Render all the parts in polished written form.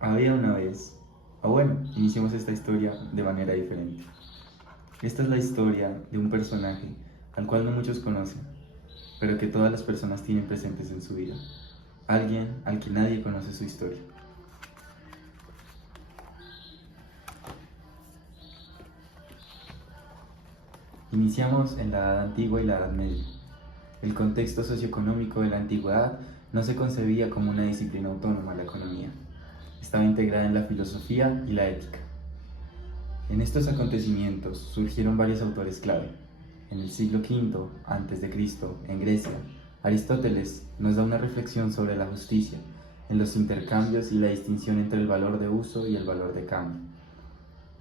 Había una vez, iniciemos esta historia de manera diferente. Esta es la historia de un personaje al cual no muchos conocen, pero que todas las personas tienen presentes en su vida. Alguien al que nadie conoce su historia. Iniciamos en la Edad Antigua y la Edad Media. El contexto socioeconómico de la antigüedad no se concebía como una disciplina autónoma la economía. Estaba integrada en la filosofía y la ética. En estos acontecimientos surgieron varios autores clave. En el siglo V a.C., en Grecia, Aristóteles nos da una reflexión sobre la justicia, en los intercambios y la distinción entre el valor de uso y el valor de cambio,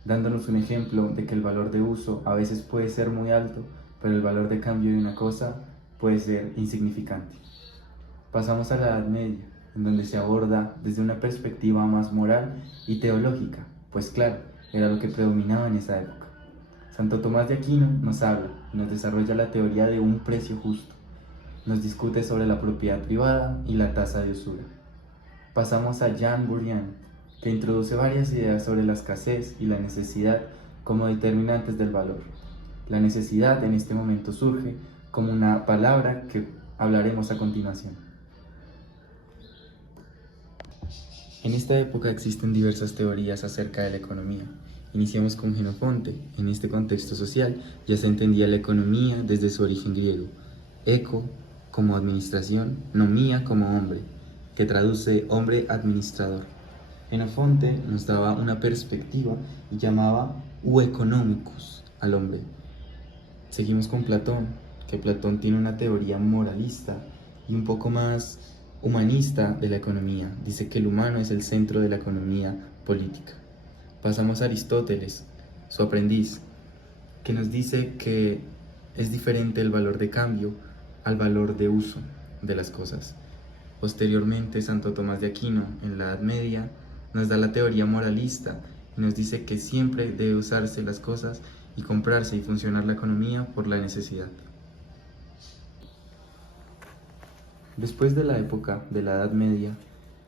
dándonos un ejemplo de que el valor de uso a veces puede ser muy alto, pero el valor de cambio de una cosa puede ser insignificante. Pasamos a la Edad Media, en donde se aborda desde una perspectiva más moral y teológica, pues claro, era lo que predominaba en esa época. Santo Tomás de Aquino nos habla y nos desarrolla la teoría de un precio justo. Nos discute sobre la propiedad privada y la tasa de usura. Pasamos a Jean Bourrienne, que introduce varias ideas sobre la escasez y la necesidad como determinantes del valor. La necesidad en este momento surge como una palabra que hablaremos a continuación. En esta época existen diversas teorías acerca de la economía. Iniciamos con Jenofonte. En este contexto social ya se entendía la economía desde su origen griego. Eco como administración, nomía como hombre, que traduce hombre administrador. Jenofonte nos daba una perspectiva y llamaba economicus al hombre. Seguimos con Platón, que Platón tiene una teoría moralista y un poco más humanista de la economía. Dice que el humano es el centro de la economía política. Pasamos a Aristóteles, su aprendiz, que nos dice que es diferente el valor de cambio al valor de uso de las cosas. Posteriormente, Santo Tomás de Aquino, en la Edad Media, nos da la teoría moralista y nos dice que siempre debe usarse las cosas y comprarse y funcionar la economía por la necesidad. Después de la época de la Edad Media,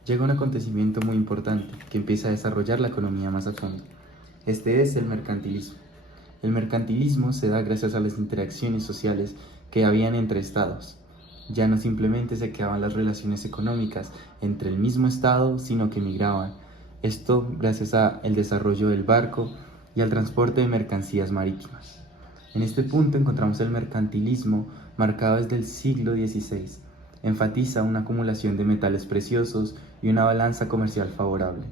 llega un acontecimiento muy importante que empieza a desarrollar la economía más a fondo. Este es el mercantilismo. El mercantilismo se da gracias a las interacciones sociales que habían entre estados. Ya no simplemente se quedaban las relaciones económicas entre el mismo estado, sino que migraban. Esto gracias al desarrollo del barco y al transporte de mercancías marítimas. En este punto encontramos el mercantilismo marcado desde el siglo XVI. Enfatiza una acumulación de metales preciosos y una balanza comercial favorable.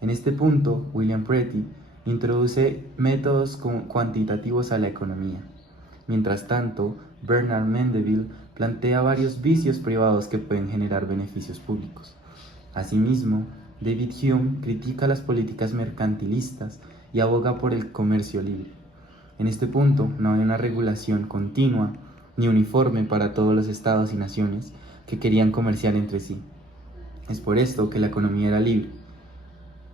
En este punto, William Pretty introduce métodos cuantitativos a la economía. Mientras tanto, Bernard Mandeville plantea varios vicios privados que pueden generar beneficios públicos. Asimismo, David Hume critica las políticas mercantilistas y aboga por el comercio libre. En este punto, no hay una regulación continua ni uniforme para todos los estados y naciones que querían comerciar entre sí. Es por esto que la economía era libre.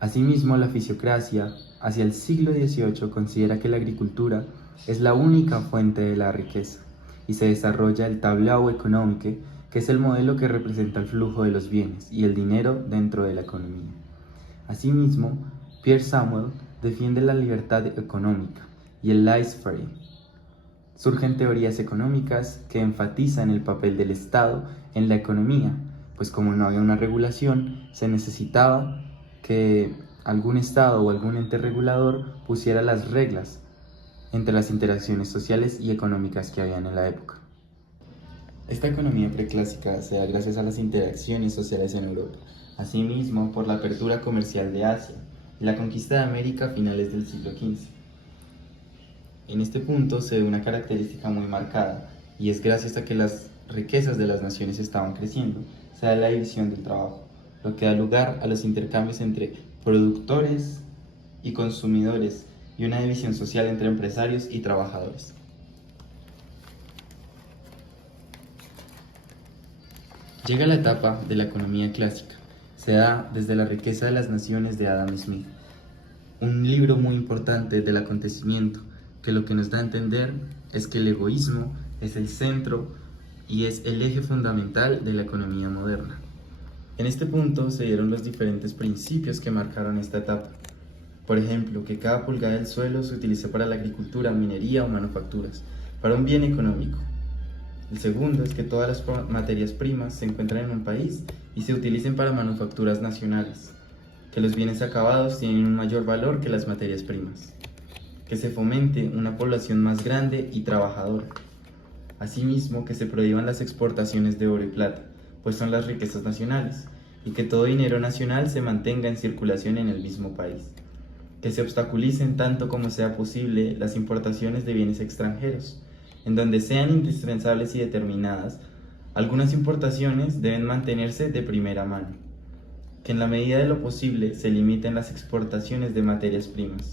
Asimismo, la fisiocracia, hacia el siglo XVIII, considera que la agricultura es la única fuente de la riqueza y se desarrolla el tableau économique, que es el modelo que representa el flujo de los bienes y el dinero dentro de la economía. Asimismo, Pierre Samuel defiende la libertad económica y el laissez-faire. Surgen teorías económicas que enfatizan el papel del Estado en la economía, pues como no había una regulación, se necesitaba que algún Estado o algún ente regulador pusiera las reglas entre las interacciones sociales y económicas que habían en la época. Esta economía preclásica se da gracias a las interacciones sociales en Europa, asimismo por la apertura comercial de Asia y la conquista de América a finales del siglo XV. En este punto se ve una característica muy marcada, y es gracias a que las riquezas de las naciones estaban creciendo, se da la división del trabajo, lo que da lugar a los intercambios entre productores y consumidores y una división social entre empresarios y trabajadores. Llega la etapa de la economía clásica. Se da desde La riqueza de las naciones de Adam Smith, un libro muy importante del acontecimiento, que lo que nos da a entender es que el egoísmo es el centro y es el eje fundamental de la economía moderna. En este punto se dieron los diferentes principios que marcaron esta etapa. Por ejemplo, que cada pulgada del suelo se utilice para la agricultura, minería o manufacturas, para un bien económico. El segundo es que todas las materias primas se encuentran en un país y se utilicen para manufacturas nacionales, que los bienes acabados tienen un mayor valor que las materias primas, que se fomente una población más grande y trabajadora. Asimismo, que se prohíban las exportaciones de oro y plata, pues son las riquezas nacionales, y que todo dinero nacional se mantenga en circulación en el mismo país. Que se obstaculicen tanto como sea posible las importaciones de bienes extranjeros, en donde sean indispensables y determinadas. Algunas importaciones deben mantenerse de primera mano. Que en la medida de lo posible se limiten las exportaciones de materias primas.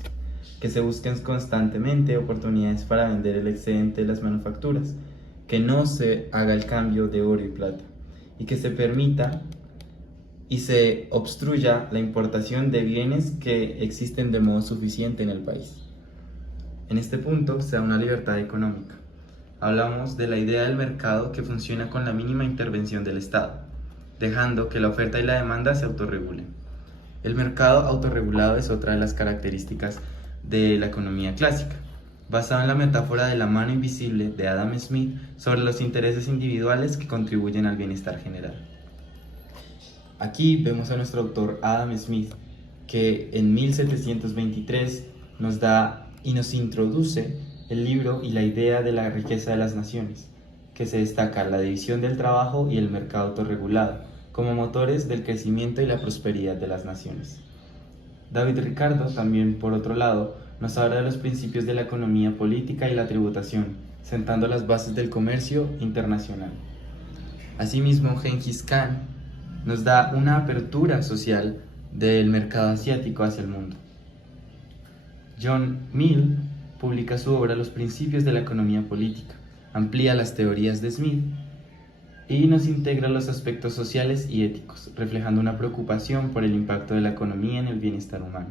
Que se busquen constantemente oportunidades para vender el excedente de las manufacturas. Que no se haga el cambio de oro y plata. Y que se permita y se obstruya la importación de bienes que existen de modo suficiente en el país. En este punto se da una libertad económica. Hablamos de la idea del mercado que funciona con la mínima intervención del Estado, dejando que la oferta y la demanda se autorregulen. El mercado autorregulado es otra de las características de la economía clásica, basado en la metáfora de la mano invisible de Adam Smith sobre los intereses individuales que contribuyen al bienestar general. Aquí vemos a nuestro autor Adam Smith, que en 1723 nos da y nos introduce el libro y la idea de la riqueza de las naciones, que se destaca la división del trabajo y el mercado autorregulado como motores del crecimiento y la prosperidad de las naciones. David Ricardo también, por otro lado, nos habla de los principios de la economía política y la tributación, sentando las bases del comercio internacional. Asimismo, Gengis Khan nos da una apertura social del mercado asiático hacia el mundo. John Mill publica su obra Los principios de la economía política, amplía las teorías de Smith y nos integra los aspectos sociales y éticos, reflejando una preocupación por el impacto de la economía en el bienestar humano.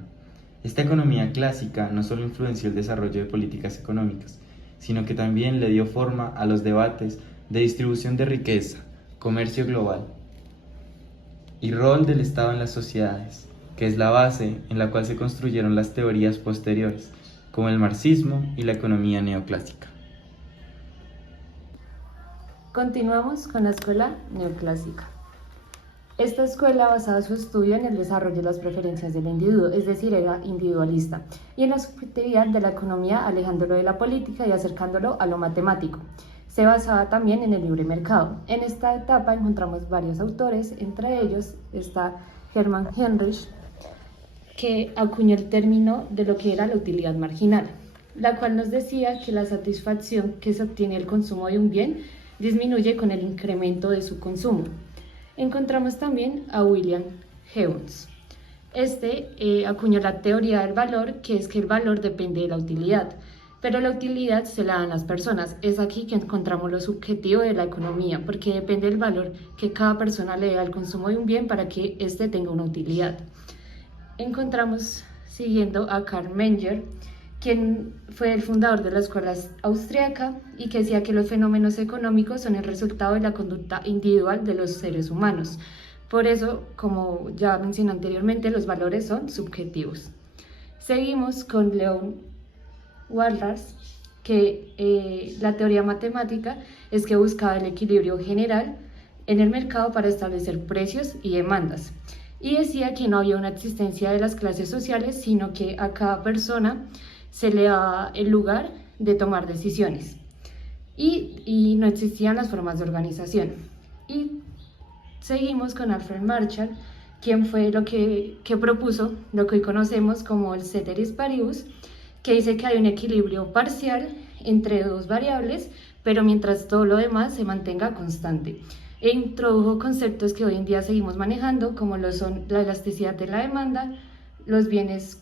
Esta economía clásica no solo influenció el desarrollo de políticas económicas, sino que también le dio forma a los debates de distribución de riqueza, comercio global y rol del Estado en las sociedades, que es la base en la cual se construyeron las teorías posteriores, como el marxismo y la economía neoclásica. Continuamos con la escuela neoclásica. Esta escuela basaba su estudio en el desarrollo de las preferencias del individuo, es decir, era individualista, y en la subjetividad de la economía, alejándolo de la política y acercándolo a lo matemático. Se basaba también en el libre mercado. En esta etapa encontramos varios autores, entre ellos está Hermann Heinrich, que acuñó el término de lo que era la utilidad marginal, la cual nos decía que la satisfacción que se obtiene del consumo de un bien disminuye con el incremento de su consumo. Encontramos también a William Jevons. Acuñó la teoría del valor, que es que el valor depende de la utilidad, pero la utilidad se la dan las personas. Es aquí que encontramos lo subjetivo de la economía, porque depende del valor que cada persona le dé al consumo de un bien para que éste tenga una utilidad. Encontramos, siguiendo, a Karl Menger, quien fue el fundador de la escuela austríaca y que decía que los fenómenos económicos son el resultado de la conducta individual de los seres humanos. Por eso, como ya mencioné anteriormente, los valores son subjetivos. Seguimos con Leon Walras, que la teoría matemática es que buscaba el equilibrio general en el mercado para establecer precios y demandas. Y decía que no había una existencia de las clases sociales, sino que a cada persona se le daba el lugar de tomar decisiones y no existían las formas de organización. Y seguimos con Alfred Marshall, quien fue lo que propuso lo que hoy conocemos como el ceteris paribus, que dice que hay un equilibrio parcial entre dos variables, pero mientras todo lo demás se mantenga constante. E introdujo conceptos que hoy en día seguimos manejando, como lo son la elasticidad de la demanda, los bienes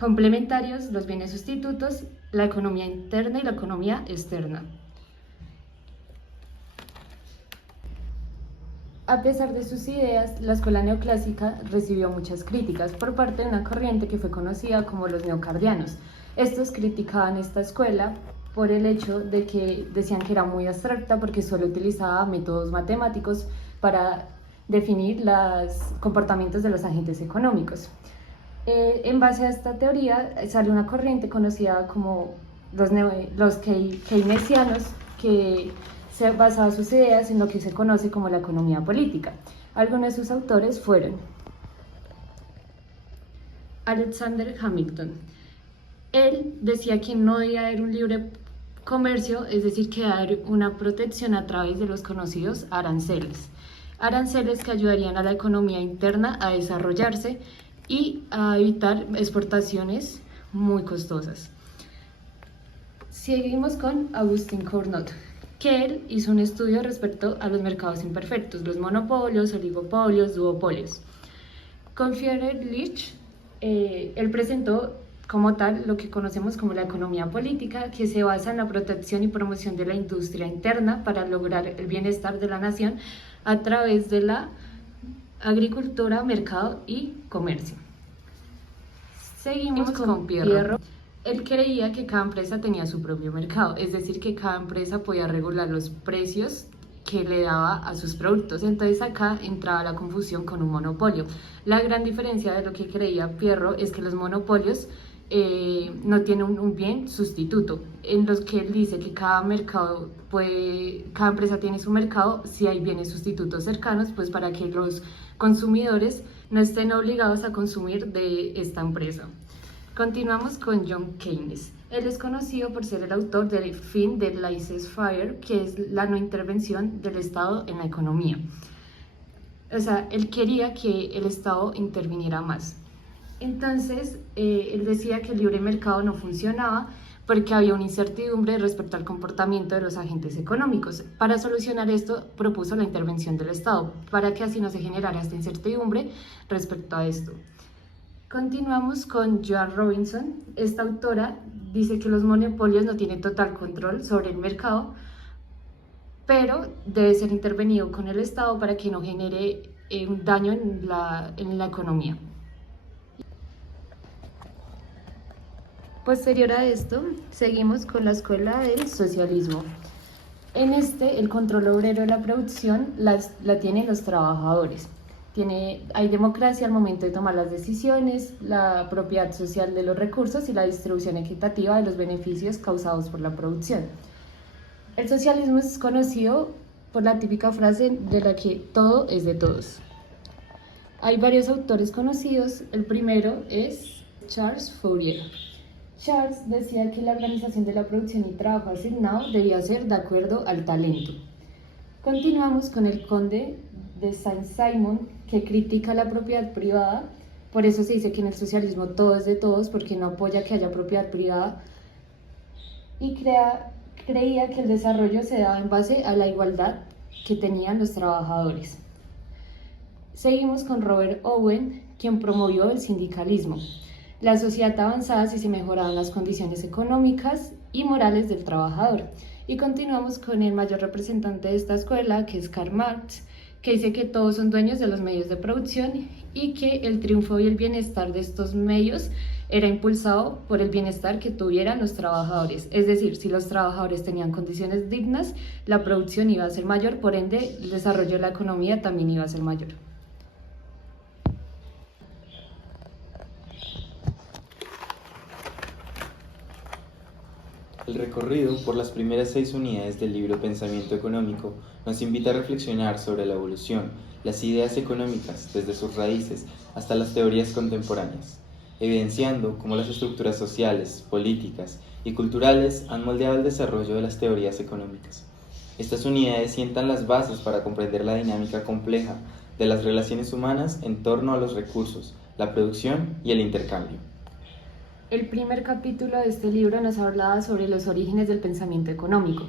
complementarios, los bienes sustitutos, la economía interna y la economía externa. A pesar de sus ideas, la escuela neoclásica recibió muchas críticas por parte de una corriente que fue conocida como los neocardianos. Estos criticaban esta escuela por el hecho de que decían que era muy abstracta porque solo utilizaba métodos matemáticos para definir los comportamientos de los agentes económicos. En base a esta teoría sale una corriente conocida como los keynesianos, que se basaba sus ideas en lo que se conoce como la economía política. Algunos de sus autores fueron Alexander Hamilton. Él decía que no debía haber un libre comercio, es decir, que dar una protección a través de los conocidos aranceles. Aranceles que ayudarían a la economía interna a desarrollarse y a evitar exportaciones muy costosas. Seguimos con Agustín Cournot, que él hizo un estudio respecto a los mercados imperfectos, los monopolios, oligopolios, duopolios. Con Friedrich, él presentó como tal lo que conocemos como la economía política, que se basa en la protección y promoción de la industria interna para lograr el bienestar de la nación a través de la agricultura, mercado y comercio. Seguimos con Pierro. Él creía que cada empresa tenía su propio mercado, es decir, que cada empresa podía regular los precios que le daba a sus productos. Entonces acá entraba la confusión con un monopolio. La gran diferencia de lo que creía Pierro es que los monopolios no tienen un bien sustituto, en los que él dice que cada empresa tiene su mercado. Si hay bienes sustitutos cercanos, pues para que los consumidores no estén obligados a consumir de esta empresa. Continuamos con John Keynes. Él es conocido por ser el autor del fin del laissez-faire, que es la no intervención del Estado en la economía. O sea, él quería que el Estado interviniera más. Entonces, él decía que el libre mercado no funcionaba porque había una incertidumbre respecto al comportamiento de los agentes económicos. Para solucionar esto, propuso la intervención del Estado, para que así no se generara esta incertidumbre respecto a esto. Continuamos con Joan Robinson. Esta autora dice que los monopolios no tienen total control sobre el mercado, pero debe ser intervenido con el Estado para que no genere un daño en la economía. Posterior a esto, seguimos con la escuela del socialismo. En el control obrero de la producción la tienen los trabajadores. Hay democracia al momento de tomar las decisiones, la propiedad social de los recursos y la distribución equitativa de los beneficios causados por la producción. El socialismo es conocido por la típica frase de la que todo es de todos. Hay varios autores conocidos. El primero es Charles Fourier. Charles decía que la organización de la producción y trabajo asignado debía ser de acuerdo al talento. Continuamos con el conde de Saint-Simon, que critica la propiedad privada. Por eso se dice que en el socialismo todo es de todos, porque no apoya que haya propiedad privada, y creía que el desarrollo se daba en base a la igualdad que tenían los trabajadores. Seguimos con Robert Owen, quien promovió el sindicalismo. La sociedad avanzaba si se mejoraban las condiciones económicas y morales del trabajador. Y continuamos con el mayor representante de esta escuela, que es Karl Marx, que dice que todos son dueños de los medios de producción y que el triunfo y el bienestar de estos medios era impulsado por el bienestar que tuvieran los trabajadores. Es decir, si los trabajadores tenían condiciones dignas, la producción iba a ser mayor, por ende el desarrollo de la economía también iba a ser mayor. El recorrido por las primeras 6 unidades del libro Pensamiento Económico nos invita a reflexionar sobre la evolución, las ideas económicas, desde sus raíces hasta las teorías contemporáneas, evidenciando cómo las estructuras sociales, políticas y culturales han moldeado el desarrollo de las teorías económicas. Estas unidades sientan las bases para comprender la dinámica compleja de las relaciones humanas en torno a los recursos, la producción y el intercambio. El primer capítulo de este libro nos hablaba sobre los orígenes del pensamiento económico.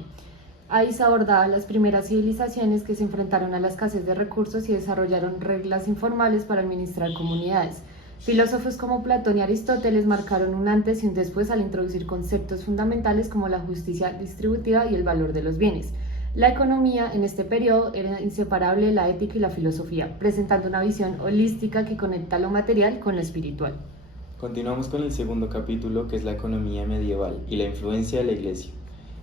Ahí se abordaban las primeras civilizaciones que se enfrentaron a la escasez de recursos y desarrollaron reglas informales para administrar comunidades. Filósofos como Platón y Aristóteles marcaron un antes y un después al introducir conceptos fundamentales como la justicia distributiva y el valor de los bienes. La economía en este periodo era inseparable de la ética y la filosofía, presentando una visión holística que conecta lo material con lo espiritual. Continuamos con el segundo capítulo, que es la economía medieval y la influencia de la Iglesia.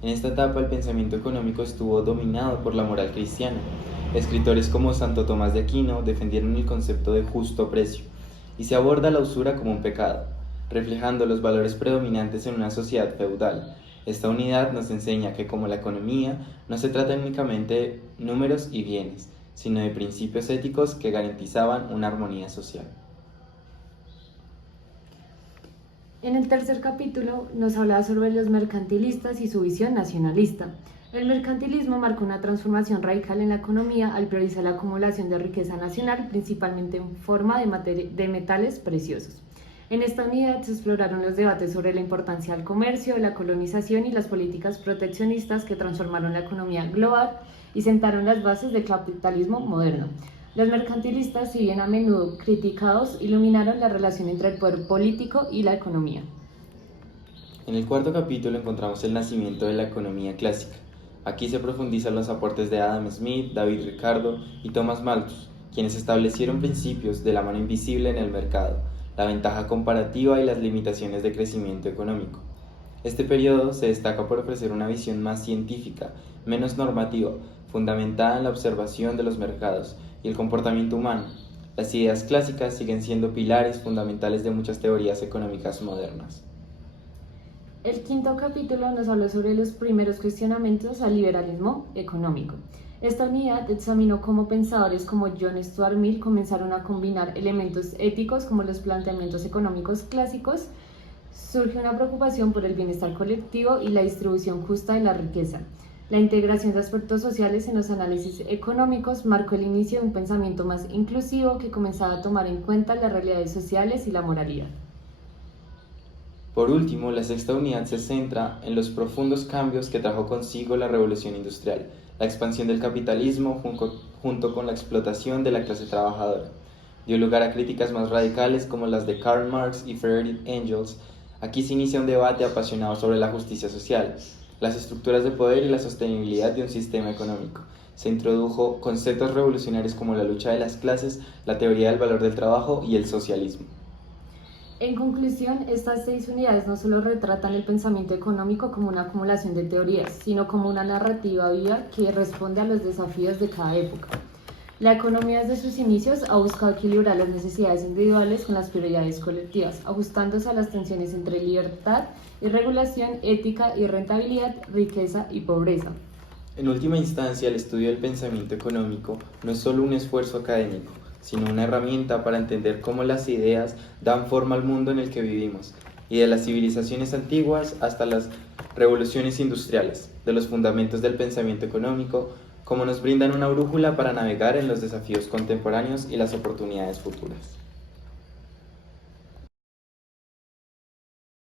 En esta etapa el pensamiento económico estuvo dominado por la moral cristiana. Escritores como Santo Tomás de Aquino defendieron el concepto de justo precio, y se aborda la usura como un pecado, reflejando los valores predominantes en una sociedad feudal. Esta unidad nos enseña que, como la economía, no se trata únicamente de números y bienes, sino de principios éticos que garantizaban una armonía social. En el tercer capítulo nos habla sobre los mercantilistas y su visión nacionalista. El mercantilismo marcó una transformación radical en la economía al priorizar la acumulación de riqueza nacional, principalmente en forma de metales preciosos. En esta unidad se exploraron los debates sobre la importancia del comercio, la colonización y las políticas proteccionistas que transformaron la economía global y sentaron las bases del capitalismo moderno. Los mercantilistas, si bien a menudo criticados, iluminaron la relación entre el poder político y la economía. En el cuarto capítulo encontramos el nacimiento de la economía clásica. Aquí se profundizan los aportes de Adam Smith, David Ricardo y Thomas Malthus, quienes establecieron principios de la mano invisible en el mercado, la ventaja comparativa y las limitaciones de crecimiento económico. Este periodo se destaca por ofrecer una visión más científica, menos normativa, fundamentada en la observación de los mercados y el comportamiento humano. Las ideas clásicas siguen siendo pilares fundamentales de muchas teorías económicas modernas. El quinto capítulo nos habla sobre los primeros cuestionamientos al liberalismo económico. Esta unidad examinó cómo pensadores como John Stuart Mill comenzaron a combinar elementos éticos como los planteamientos económicos clásicos. Surge una preocupación por el bienestar colectivo y la distribución justa de la riqueza. La integración de aspectos sociales en los análisis económicos marcó el inicio de un pensamiento más inclusivo que comenzaba a tomar en cuenta las realidades sociales y la moralidad. Por último, la sexta unidad se centra en los profundos cambios que trajo consigo la revolución industrial, la expansión del capitalismo junto con la explotación de la clase trabajadora. Dio lugar a críticas más radicales como las de Karl Marx y Friedrich Engels. Aquí se inicia un debate apasionado sobre la justicia social, las estructuras de poder y la sostenibilidad de un sistema económico. Se introdujo conceptos revolucionarios como la lucha de las clases, la teoría del valor del trabajo y el socialismo. En conclusión, estas 6 unidades no solo retratan el pensamiento económico como una acumulación de teorías, sino como una narrativa viva que responde a los desafíos de cada época. La economía desde sus inicios ha buscado equilibrar las necesidades individuales con las prioridades colectivas, ajustándose a las tensiones entre libertad y regulación, ética y rentabilidad, riqueza y pobreza. En última instancia, el estudio del pensamiento económico no es solo un esfuerzo académico, sino una herramienta para entender cómo las ideas dan forma al mundo en el que vivimos, y de las civilizaciones antiguas hasta las revoluciones industriales, de los fundamentos del pensamiento económico, como nos brindan una brújula para navegar en los desafíos contemporáneos y las oportunidades futuras.